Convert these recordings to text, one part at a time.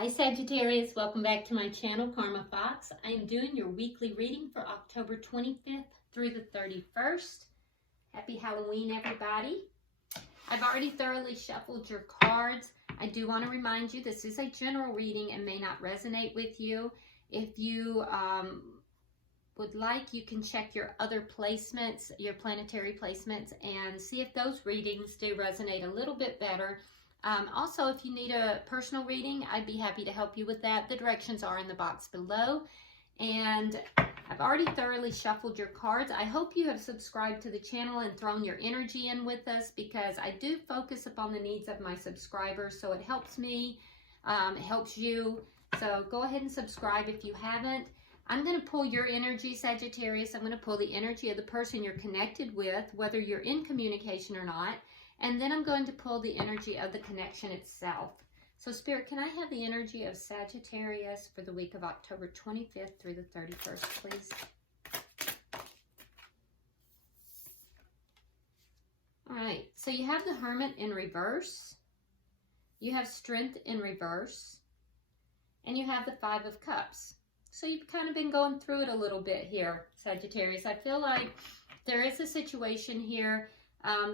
Hi Sagittarius, welcome back to my channel, Karma Fox. I am doing your weekly reading for October 25th through the 31st. Happy Halloween, everybody. I've already thoroughly shuffled your cards. I do want to remind you this is a general reading and may not resonate with you. If you would like, you can check your other placements, your planetary placements, and see if those readings do resonate a little bit better. Also, if you need a personal reading, I'd be happy to help you with that. The directions are in the box below. And I've already thoroughly shuffled your cards. I hope you have subscribed to the channel and thrown your energy in with us, because I do focus upon the needs of my subscribers. So it helps me, it helps you. So go ahead and subscribe if you haven't. I'm going to pull your energy, Sagittarius. I'm going to pull the energy of the person you're connected with, whether you're in communication or not. And then I'm going to pull the energy of the connection itself. So Spirit, can I have the energy of Sagittarius for the week of October 25th through the 31st, please? All right, so you have the Hermit in reverse. You have Strength in reverse. And you have the Five of Cups. So you've kind of been going through it a little bit here, Sagittarius. I feel like there is a situation here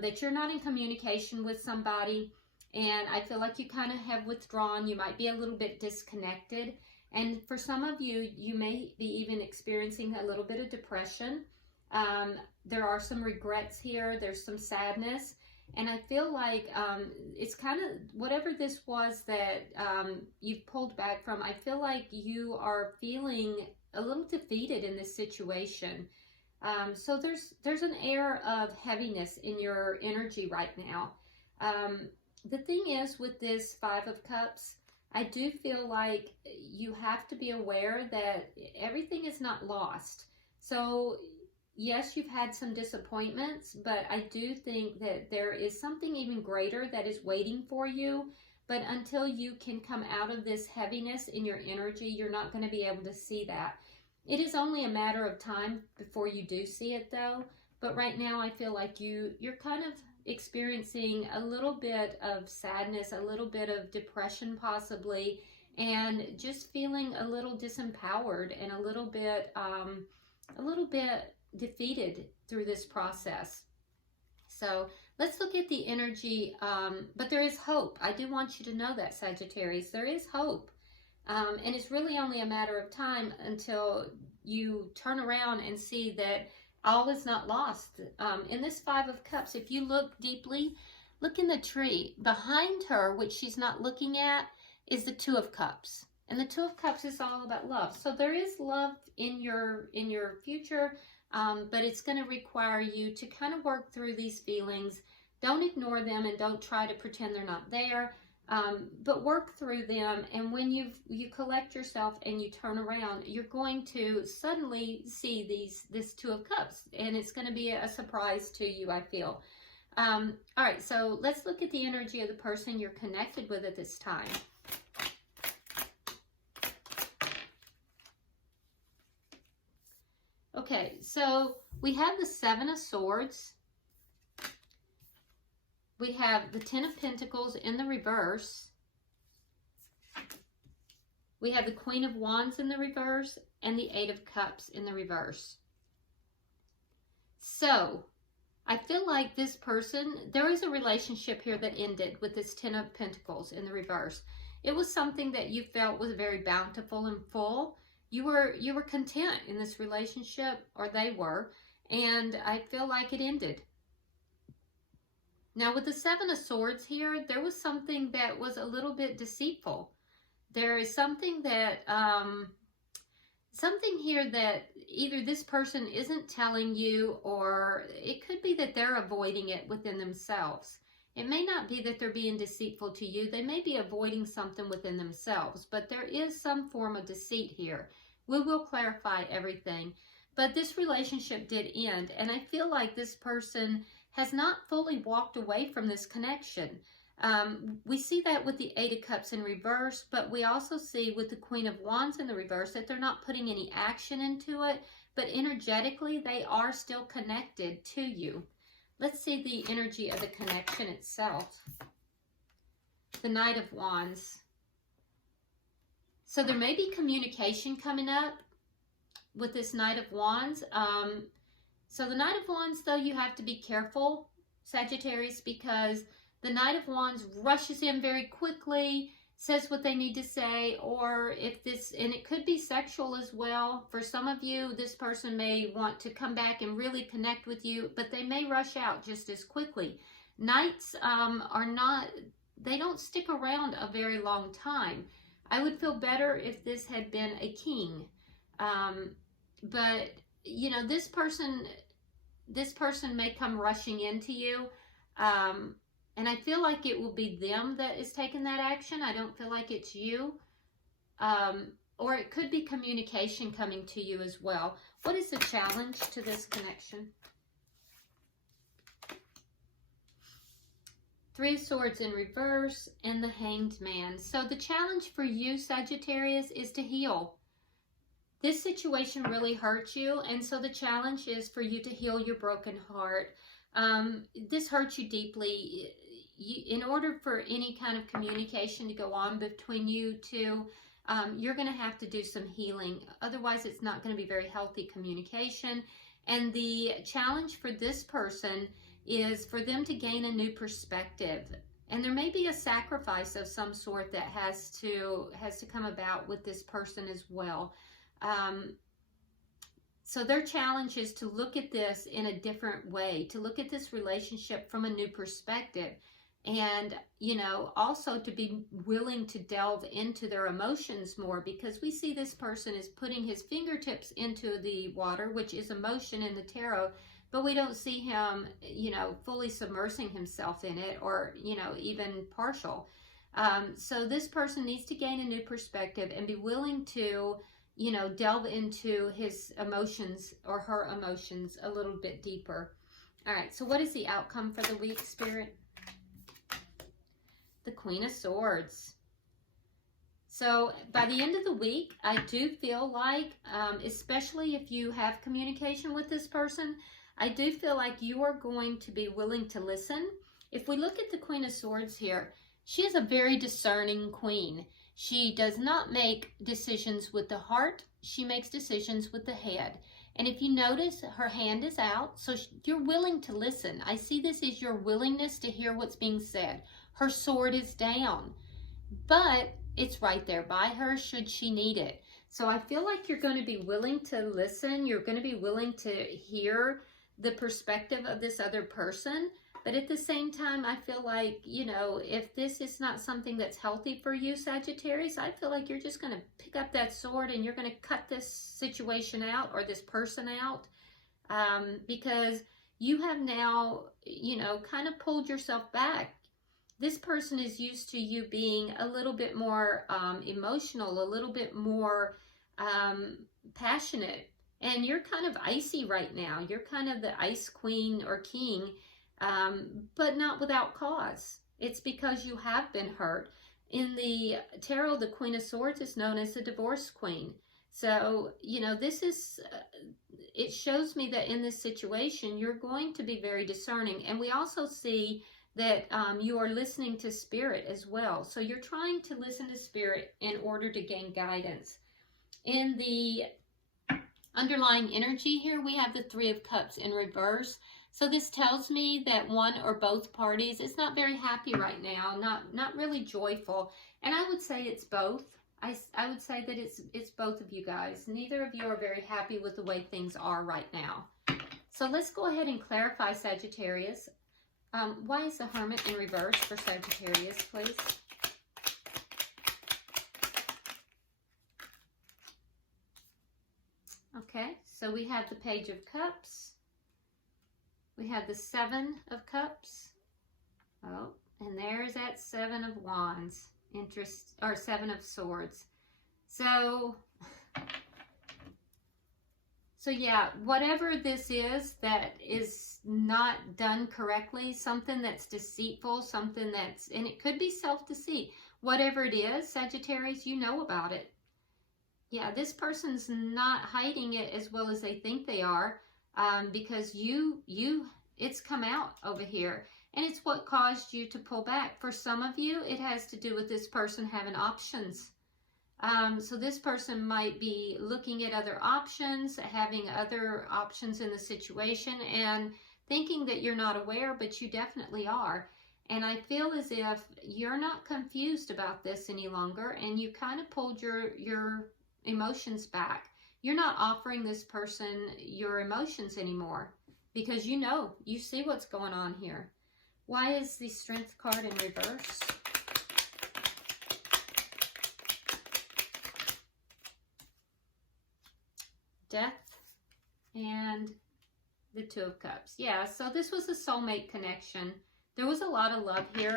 that you're not in communication with somebody, and I feel like you kind of have withdrawn. You might be a little bit disconnected, and for some of you, you may be even experiencing a little bit of depression. There are some regrets here. There's some sadness, and I feel like it's kind of whatever this was that you've pulled back from. I feel like you are feeling a little defeated in this situation. So there's an air of heaviness in your energy right now. The thing is, with this Five of Cups, I do feel like you have to be aware that everything is not lost. So yes, you've had some disappointments, but I do think that there is something even greater that is waiting for you. But until you can come out of this heaviness in your energy, you're not going to be able to see that. It is only a matter of time before you do see it, though. But right now, I feel like you're kind of experiencing a little bit of sadness, a little bit of depression possibly, and just feeling a little disempowered and a little bit defeated through this process. So let's look at the energy, but there is hope. I do want you to know that, Sagittarius. There is hope. And it's really only a matter of time until you turn around and see that all is not lost. In this Five of Cups, if you look deeply, look in the tree. Behind her, which she's not looking at, is the Two of Cups. And the Two of Cups is all about love. So there is love in your future, but it's going to require you to kind of work through these feelings. Don't ignore them and don't try to pretend they're not there. But work through them, and when you collect yourself and you turn around, you're going to suddenly see this Two of Cups, and it's going to be a surprise to you, I feel. All right, so let's look at the energy of the person you're connected with at this time. Okay, so we have the Seven of Swords. We have the Ten of Pentacles in the reverse. We have the Queen of Wands in the reverse and the Eight of Cups in the reverse. So, I feel like this person, there is a relationship here that ended with this Ten of Pentacles in the reverse. It was something that you felt was very bountiful and full. You were content in this relationship, or they were, and I feel like it ended. Now, with the Seven of Swords here, there was something that was a little bit deceitful. There is something that, something here that either this person isn't telling you, or it could be that they're avoiding it within themselves. It may not be that they're being deceitful to you. They may be avoiding something within themselves, but there is some form of deceit here. We will clarify everything. But this relationship did end, and I feel like this person has not fully walked away from this connection. We see that with the Eight of Cups in reverse, but we also see with the Queen of Wands in the reverse that they're not putting any action into it, but energetically they are still connected to you. Let's see the energy of the connection itself. The Knight of Wands. So there may be communication coming up with this Knight of Wands. So the Knight of Wands, though, you have to be careful, Sagittarius, because the Knight of Wands rushes in very quickly, says what they need to say, or if this, and it could be sexual as well. For some of you, this person may want to come back and really connect with you, but they may rush out just as quickly. Knights are not, they don't stick around a very long time. I would feel better if this had been a king. But, you know, this person may come rushing into you. And I feel like it will be them that is taking that action. I don't feel like it's you. Or it could be communication coming to you as well. What is the challenge to this connection? Three of Swords in reverse and the Hanged Man. So the challenge for you, Sagittarius, is to heal. This situation really hurt you, and so the challenge is for you to heal your broken heart. This hurt you deeply. In order for any kind of communication to go on between you two, you're going to have to do some healing. Otherwise, it's not going to be very healthy communication. And the challenge for this person is for them to gain a new perspective. And there may be a sacrifice of some sort that has to come about with this person as well. So their challenge is to look at this in a different way, to look at this relationship from a new perspective. And, you know, also to be willing to delve into their emotions more, because we see this person is putting his fingertips into the water, which is emotion in the tarot, but we don't see him, you know, fully submersing himself in it, or, you know, even partial. So this person needs to gain a new perspective and be willing to, you know, delve into his emotions or her emotions a little bit deeper. All right, so what is the outcome for the week, Spirit? The Queen of Swords. So by the end of the week, I do feel like, especially if you have communication with this person, I do feel like you are going to be willing to listen. If we look at the Queen of Swords here, she is a very discerning queen. She does not make decisions with the heart. She makes decisions with the head. And if you notice, her hand is out, so you're willing to listen. I see this as your willingness to hear what's being said. Her sword is down, but it's right there by her should she need it. So I feel like you're going to be willing to listen. You're going to be willing to hear the perspective of this other person. But at the same time, I feel like, you know, if this is not something that's healthy for you, Sagittarius, I feel like you're just going to pick up that sword and you're going to cut this situation out or this person out, because you have now, you know, kind of pulled yourself back. This person is used to you being a little bit more emotional, a little bit more passionate, and you're kind of icy right now. You're kind of the ice queen or king, but not without cause. It's because you have been hurt. In the tarot, the Queen of Swords is known as the divorce queen. So, you know, this is, it shows me that in this situation, you're going to be very discerning. And we also see that you are listening to spirit as well. So you're trying to listen to spirit in order to gain guidance. In the underlying energy here, we have the Three of Cups in reverse. So this tells me that one or both parties is not very happy right now, not really joyful. And I would say it's both. I would say that it's both of you guys. Neither of you are very happy with the way things are right now. So let's go ahead and clarify, Sagittarius. Why is the Hermit in reverse for Sagittarius, please? Okay, so we have the Page of Cups. We have the Seven of Cups. Oh, and there's that Seven of Wands. Or Seven of Swords. So yeah, whatever this is that is not done correctly, something that's deceitful, something that's, and it could be self-deceit. Whatever it is, Sagittarius, you know about it. Yeah, this person's not hiding it as well as they think they are, because it's come out over here. And it's what caused you to pull back. For some of you, it has to do with this person having options. So this person might be looking at other options, having other options in the situation, and thinking that you're not aware, but you definitely are. And I feel as if you're not confused about this any longer, and you kind of pulled your emotions back. You're not offering this person your emotions anymore because you see what's going on here. Why is the Strength card in reverse? Death and the Two of Cups. Yeah, so this was a soulmate connection. There was a lot of love here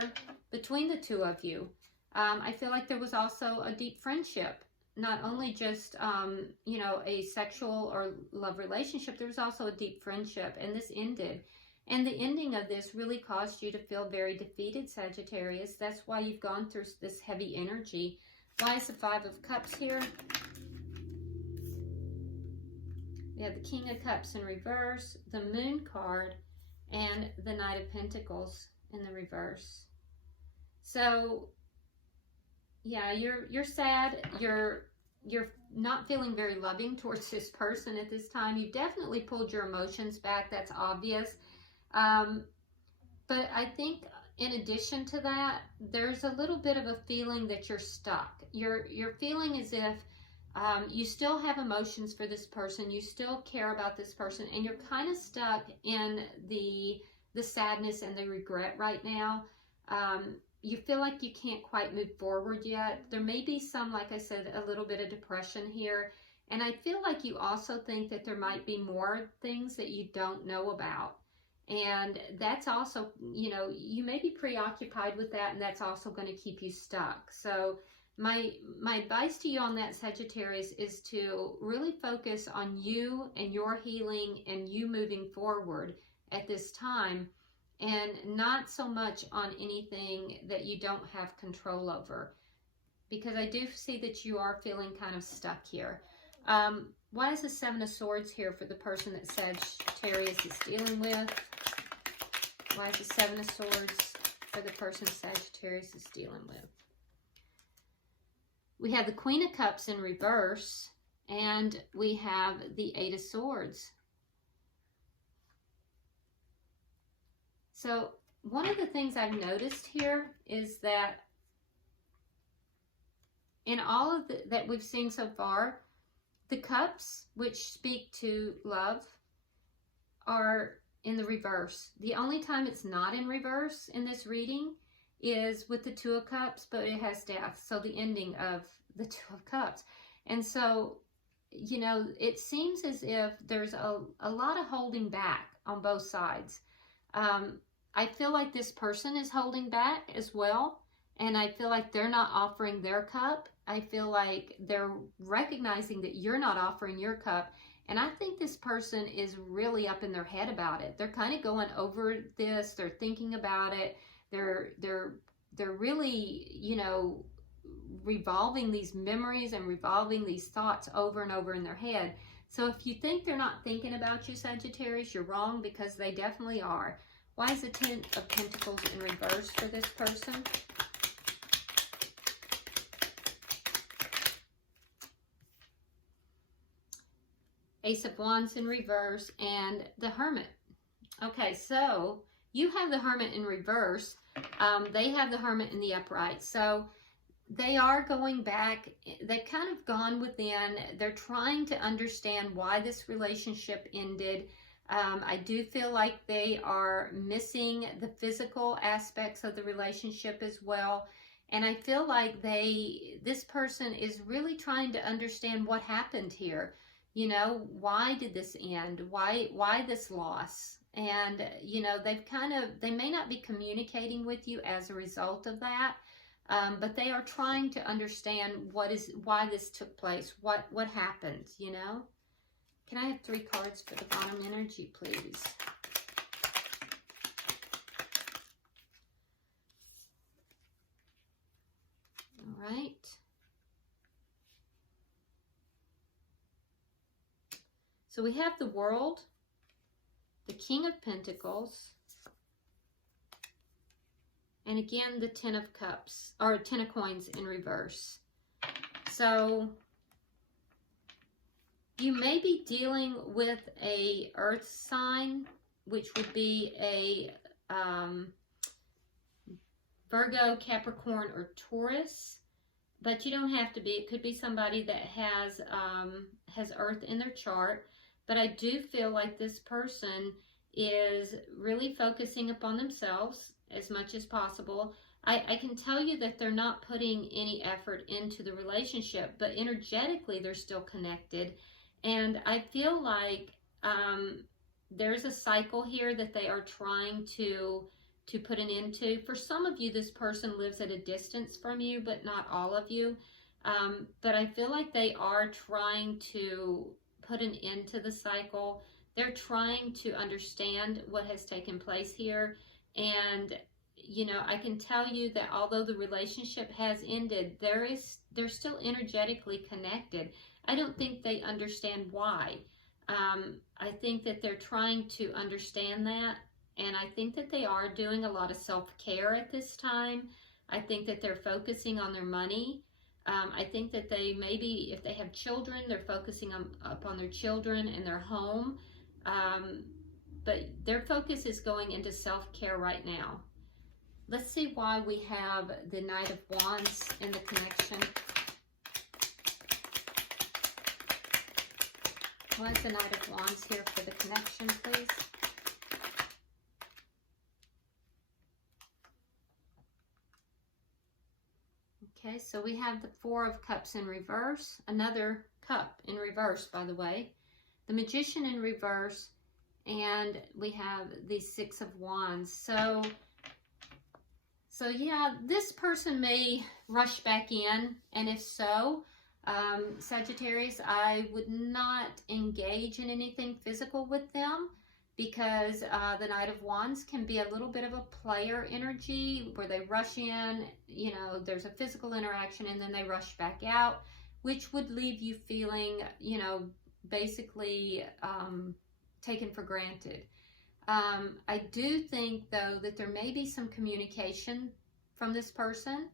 between the two of you. I feel like there was also a deep friendship. Not only just, a sexual or love relationship, there was also a deep friendship, and this ended. And the ending of this really caused you to feel very defeated, Sagittarius. That's why you've gone through this heavy energy. Why is the Five of Cups here? We have the King of Cups in reverse, the Moon card, and the Knight of Pentacles in the reverse. So, yeah, you're sad. You're not feeling very loving towards this person at this time. You definitely pulled your emotions back. That's obvious. But I think in addition to that, there's a little bit of a feeling that you're stuck. You're feeling as if you still have emotions for this person. You still care about this person, and you're kind of stuck in the sadness and the regret right now. You feel like you can't quite move forward yet. There may be some, like I said, a little bit of depression here. And I feel like you also think that there might be more things that you don't know about. And that's also, you may be preoccupied with that, and that's also going to keep you stuck. So my advice to you on that, Sagittarius, is to really focus on you and your healing and you moving forward at this time, and not so much on anything that you don't have control over, because I do see that you are feeling kind of stuck here. Why is the Seven of Swords here for the person that Sagittarius is dealing with? Why is the Seven of Swords for the person Sagittarius is dealing with? We have the Queen of Cups in reverse, and we have the Eight of Swords. So one of the things I've noticed here is that in all of that we've seen so far, the cups, which speak to love, are in the reverse. The only time it's not in reverse in this reading is with the Two of Cups, but it has death. So the ending of the Two of Cups. And so, it seems as if there's a lot of holding back on both sides. I feel like this person is holding back as well. And I feel like they're not offering their cup. I feel like they're recognizing that you're not offering your cup. And I think this person is really up in their head about it. They're kind of going over this. They're thinking about it. They're really, revolving these memories and revolving these thoughts over and over in their head. So if you think they're not thinking about you, Sagittarius, you're wrong, because they definitely are. Why is the Ten of Pentacles in reverse for this person? Ace of Wands in reverse, and the Hermit. Okay, so you have the Hermit in reverse. They have the Hermit in the upright. So they are going back. They've kind of gone within. They're trying to understand why this relationship ended. I do feel like they are missing the physical aspects of the relationship as well. And I feel like this person is really trying to understand what happened here. Why did this end? Why this loss? And, they may not be communicating with you as a result of that, but they are trying to understand why this took place, what happened, Can I have 3 cards for the bottom energy, please? All right. So we have the World, the King of Pentacles, and again the Ten of Cups, or Ten of Coins in reverse. So you may be dealing with a earth sign, which would be a Virgo, Capricorn, or Taurus. But you don't have to be. It could be somebody that has earth in their chart. But I do feel like this person is really focusing upon themselves as much as possible. I can tell you that they're not putting any effort into the relationship, but energetically they're still connected. And I feel like there's a cycle here that they are trying to put an end to. For some of you, this person lives at a distance from you, but not all of you. But I feel like they are trying to put an end to the cycle. They're trying to understand what has taken place here. And, you know, I can tell you that although the relationship has ended, they're still energetically connected. I don't think they understand why. I think that they're trying to understand that. And I think that they are doing a lot of self-care at this time. I think that they're focusing on their money. I think that they maybe, if they have children, they're focusing upon their children and their home. But their focus is going into self-care right now. Let's see why we have the Knight of Wands in the connection. Why is the Knight of Wands here for the connection, please? Okay, so we have the Four of Cups in reverse, another cup in reverse, by the way, the Magician in reverse, and we have the Six of Wands. So yeah, this person may rush back in, and if so, Sagittarius, I would not engage in anything physical with them, because the Knight of Wands can be a little bit of a player energy where they rush in, you know, there's a physical interaction and then they rush back out, which would leave you feeling, you know, basically taken for granted. I do think, though, that there may be some communication from this person.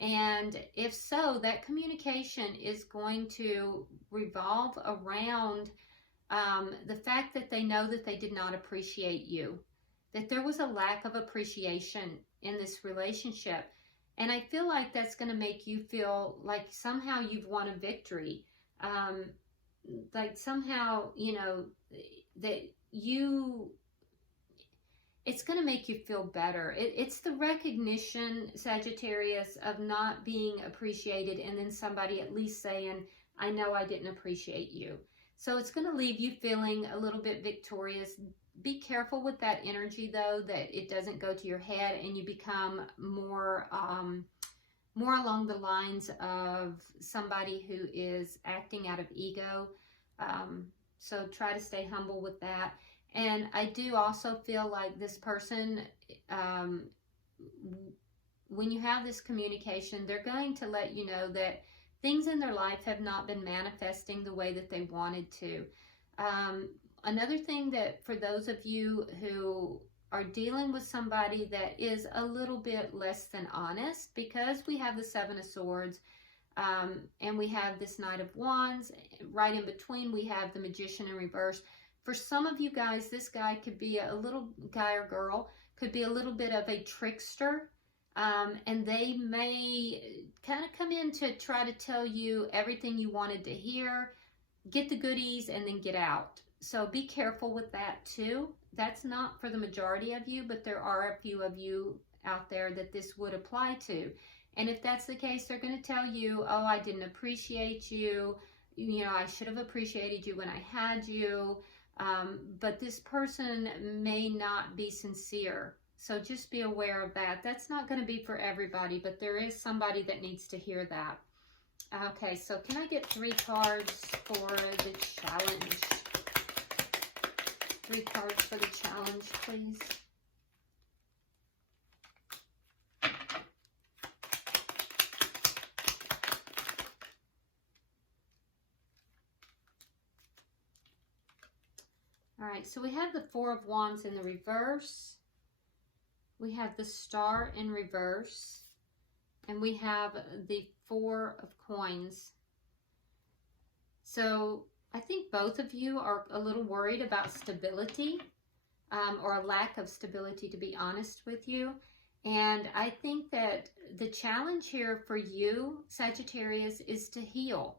And if so, that communication is going to revolve around the fact that they know that they did not appreciate you, that there was a lack of appreciation in this relationship. And I feel like that's going to make you feel like somehow you've won a victory. Like somehow, you know, that it's going to make you feel better. It's the recognition, Sagittarius, of not being appreciated, and then somebody at least saying, I know I didn't appreciate you. So it's going to leave you feeling a little bit victorious. Be careful with that energy, though, that it doesn't go to your head and you become more along the lines of somebody who is acting out of ego. So try to stay humble with that. And I do also feel like this person, when you have this communication, they're going to let you know that things in their life have not been manifesting the way that they wanted to. Another thing that for those of you who are dealing with somebody that is a little bit less than honest, because we have the Seven of Swords and we have this Knight of Wands, right in between we have the Magician in reverse. For some of you guys, this guy could be a little guy or girl, could be a little bit of a trickster. And they may kind of come in to try to tell you everything you wanted to hear, get the goodies, and then get out. So be careful with that too. That's not for the majority of you, but there are a few of you out there that this would apply to. And if that's the case, they're going to tell you, oh, I didn't appreciate you. You know, I should have appreciated you when I had you. But this person may not be sincere. So just be aware of that. That's not going to be for everybody, but there is somebody that needs to hear that. Okay, so can I get 3 cards for the challenge? 3 cards for the challenge, please. All right, so we have the Four of Wands in the reverse. We have the Star in reverse. And we have the Four of Coins So I think both of you are a little worried about stability, or a lack of stability, to be honest with you. And I think that the challenge here for you, Sagittarius, is to heal.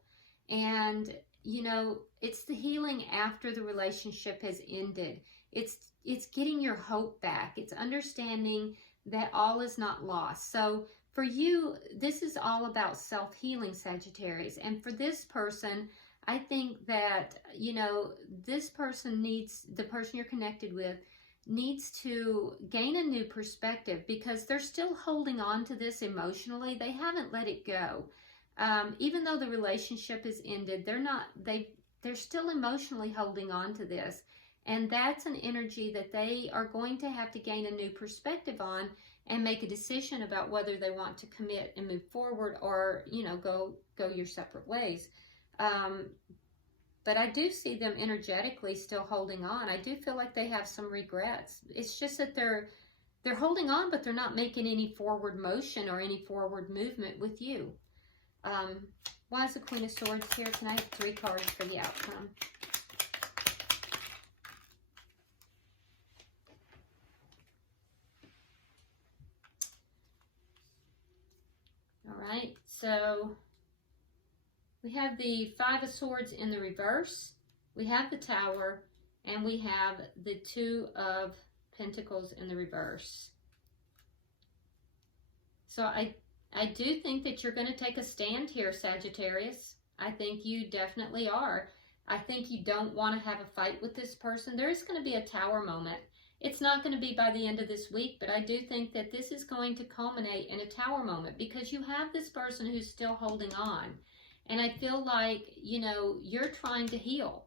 And, you know, it's the healing after the relationship has ended. It's getting your hope back. It's understanding that all is not lost. So for you, this is all about self-healing, Sagittarius. And for this person, I think that, you know, this person needs, the person you're connected with, needs to gain a new perspective, because they're still holding on to this emotionally. They haven't let it go. Even though the relationship is ended, they're still emotionally holding on to this. And that's an energy that they are going to have to gain a new perspective on and make a decision about whether they want to commit and move forward, or, you know, go your separate ways. But I do see them energetically still holding on. I do feel like they have some regrets. It's just that they're holding on, but they're not making any forward motion or any forward movement with you. Why is the Queen of Swords here? Can I have 3 cards for the outcome? All right, so we have the 5 of Swords in the reverse, we have the Tower, and we have the 2 of Pentacles in the reverse. So I do think that you're going to take a stand here, Sagittarius. I think you definitely are. I think you don't want to have a fight with this person. There is going to be a Tower moment. It's not going to be by the end of this week, but I do think that this is going to culminate in a Tower moment, because you have this person who's still holding on. And I feel like, you know, you're trying to heal.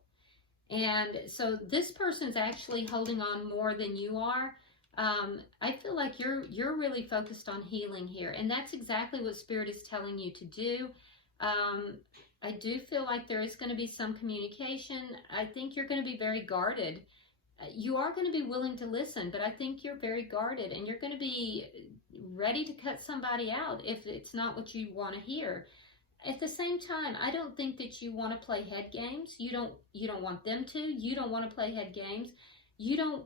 And so this person's actually holding on more than you are. I feel like you're really focused on healing here. And that's exactly what Spirit is telling you to do. I do feel like there is going to be some communication. I think you're going to be very guarded. You are going to be willing to listen, but I think you're very guarded, and you're going to be ready to cut somebody out if it's not what you want to hear. At the same time, I don't think that you want to play head games. You don't want them to. You don't want to play head games. You don't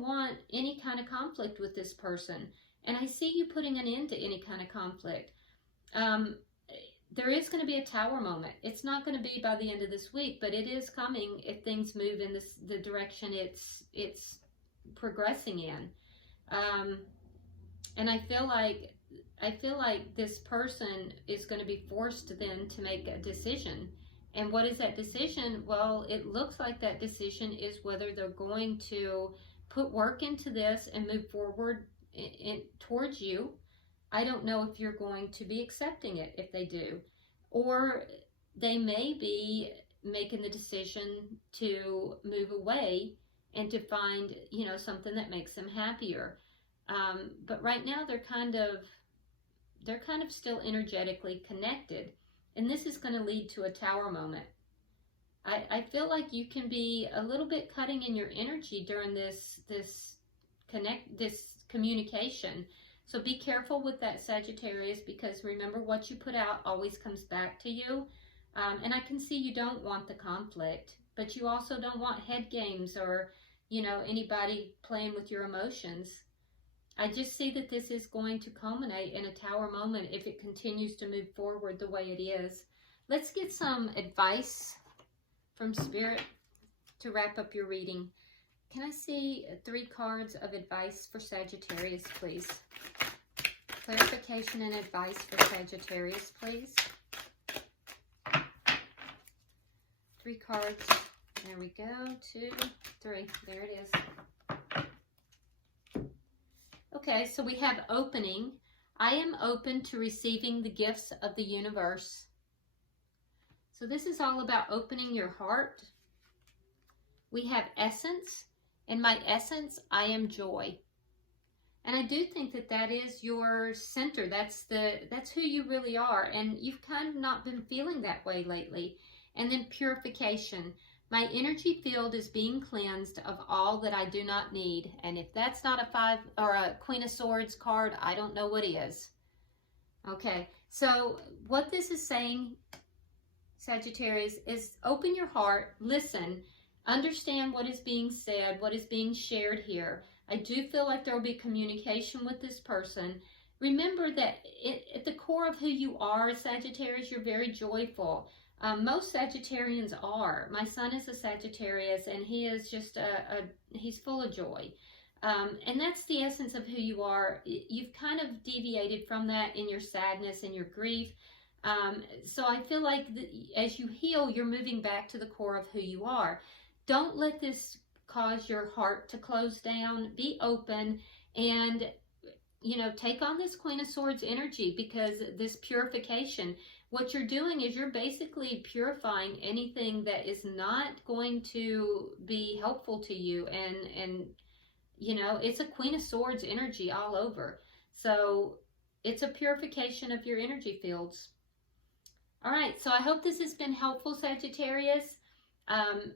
want any kind of conflict with this person. And I see you putting an end to any kind of conflict. There is going to be a Tower moment. It's not going to be by the end of this week, but it is coming if things move in the direction it's progressing in. And I feel like this person is going to be forced then to make a decision. And what is that decision? Well, it looks like that decision is whether they're going to put work into this and move forward towards you. I don't know if you're going to be accepting it if they do. Or they may be making the decision to move away and to find, you know, something that makes them happier. But right now they're kind of still energetically connected. And this is going to lead to a Tower moment. I feel like you can be a little bit cutting in your energy during this communication. So be careful with that, Sagittarius, because remember, what you put out always comes back to you. And I can see you don't want the conflict, but you also don't want head games or, you know, anybody playing with your emotions. I just see that this is going to culminate in a Tower moment if it continues to move forward the way it is. Let's get some advice from Spirit to wrap up your reading. Can I see 3 cards of advice for Sagittarius, please? Clarification and advice for Sagittarius, please. 3 cards. There we go. 2, 3. There it is. Okay, so we have opening. I am open to receiving the gifts of the universe. So this is all about opening your heart. We have essence. In my essence, I am joy. And I do think that that is your center. That's who you really are. And you've kind of not been feeling that way lately. And then purification. My energy field is being cleansed of all that I do not need. And if that's not a 5 or a Queen of Swords card, I don't know what is. Okay, so what this is saying, Sagittarius, is open your heart, listen, understand what is being said, what is being shared here. I do feel like there will be communication with this person. Remember that at the core of who you are, Sagittarius, you're very joyful. Most Sagittarians are. My son is a Sagittarius, and he is just he's full of joy. And that's the essence of who you are. You've kind of deviated from that in your sadness and your grief. So I feel like as you heal, you're moving back to the core of who you are. Don't let this cause your heart to close down. Be open and, you know, take on this Queen of Swords energy, because this purification, what you're doing is you're basically purifying anything that is not going to be helpful to you. And you know, it's a Queen of Swords energy all over. So it's a purification of your energy fields. All right, so I hope this has been helpful, Sagittarius.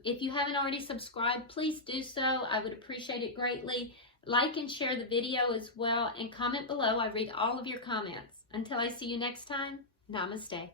If you haven't already subscribed, please do so. I would appreciate it greatly. Like and share the video as well, and comment below. I read all of your comments. Until I see you next time, namaste.